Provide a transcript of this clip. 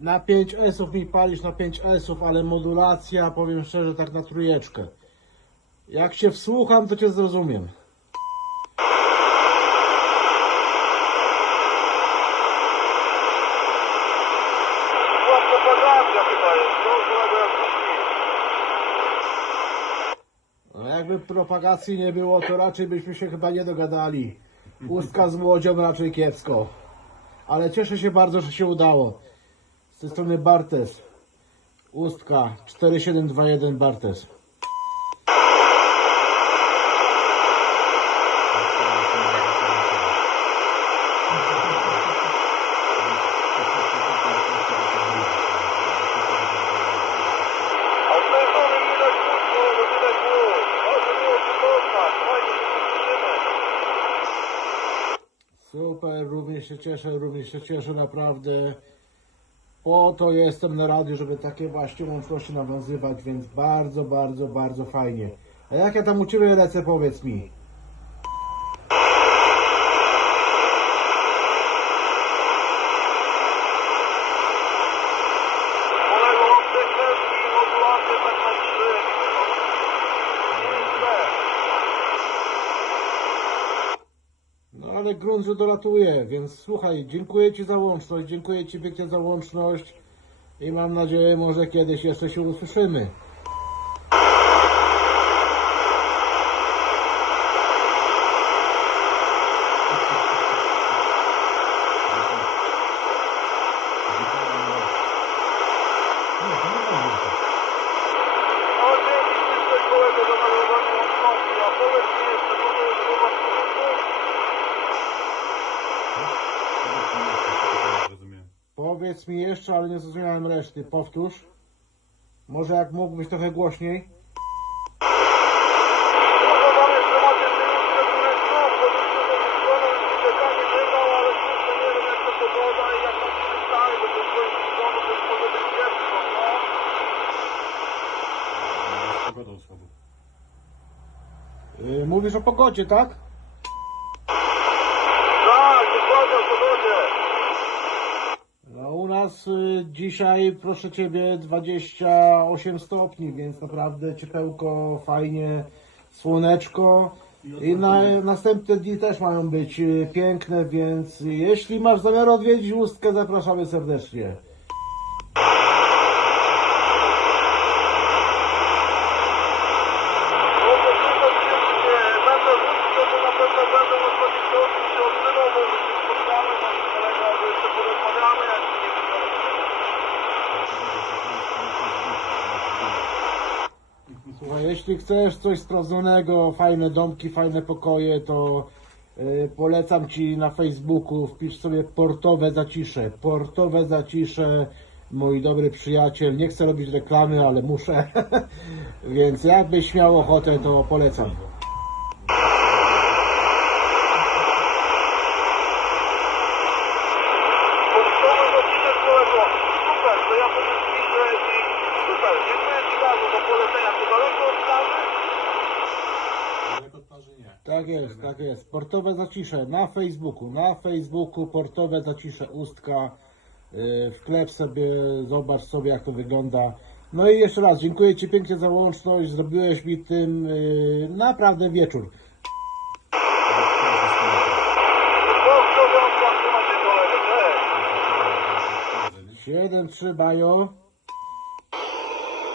Na 5 S-ów mi palisz na 5 S-ów, ale modulacja, powiem szczerze, tak na trójeczkę. Jak się wsłucham, to cię zrozumiem. No jakby propagacji nie było, to raczej byśmy się chyba nie dogadali. Ustka z młodzią raczej kiepsko. Ale cieszę się bardzo, że się udało. Z tej strony Bartes. Ustka 4721 Bartes. A z tej strony widać krótko, bo widać było. Bardzo miło się poznać, fajnie się słyszymy. Super, również się cieszę, również się cieszę naprawdę. Po to jestem na radiu, żeby takie właśnie łączności nawiązywać, więc bardzo, bardzo, bardzo fajnie. A jak ja tam u Ciebie lecę, powiedz mi. Kolego, mam te kwestie i modulacje tak na trzy. Nie jest źle. Ale grunt, że dolatuje, więc słuchaj, dziękuję Ci za łączność, dziękuję Ci pięknie za łączność i mam nadzieję, może kiedyś jeszcze się usłyszymy. No dzięki śliczne kolego za nawiązanie łączności, a powiedz mi jeszcze, co to jest chyba skróty? Rozumiem. Powiedz mi jeszcze, ale nie zrozumiałem reszty, powtórz. Może jak mógłbyś trochę głośniej? Dużo tam jeszcze macie tych dokumentów, bo tu się do stronę czekanie wydał, ale kurczę nie wiem jak to pogoda i jak tam się stanie, bo to w swoim domu to już może być kiepsko, no. Z pogodą słabo. Yy, mówisz o pogodzie, tak? Tak, dokładnie o pogodzie. No u nas y, dzisiaj, proszę Ciebie, 28 stopni, więc naprawdę ciepełko, fajnie, słoneczko. I na, następne dni też mają być y, piękne, więc jeśli masz zamiar odwiedzić Ustkę, zapraszamy serdecznie. No to super wszystkie, będę wrócił, to na pewno będę na 20 osób się odzywał, może się spotkamy, może kolega, albo jeszcze porozmawiamy, jak nie Słuchaj, jeśli chcesz coś sprawdzonego, fajne domki, fajne pokoje, to y, polecam Ci na Facebooku, wpisz sobie portowe zacisze. Portowe zacisze, mój dobry przyjaciel. Nie chcę robić reklamy, ale muszę. Więc jakbyś miał ochotę, to polecam. Super, to ja super, dziękuję Ci bardzo za polecenia, to daleko Tak jest, tak jest. Portowe zacisze na Facebooku. Na Facebooku portowe zacisze ustka. Yy, Wklep sobie, zobacz sobie jak to wygląda. No i jeszcze raz, dziękuję Ci pięknie za łączność. Zrobiłeś mi tym yy, naprawdę wieczór. Cześć. 7-3 bajo.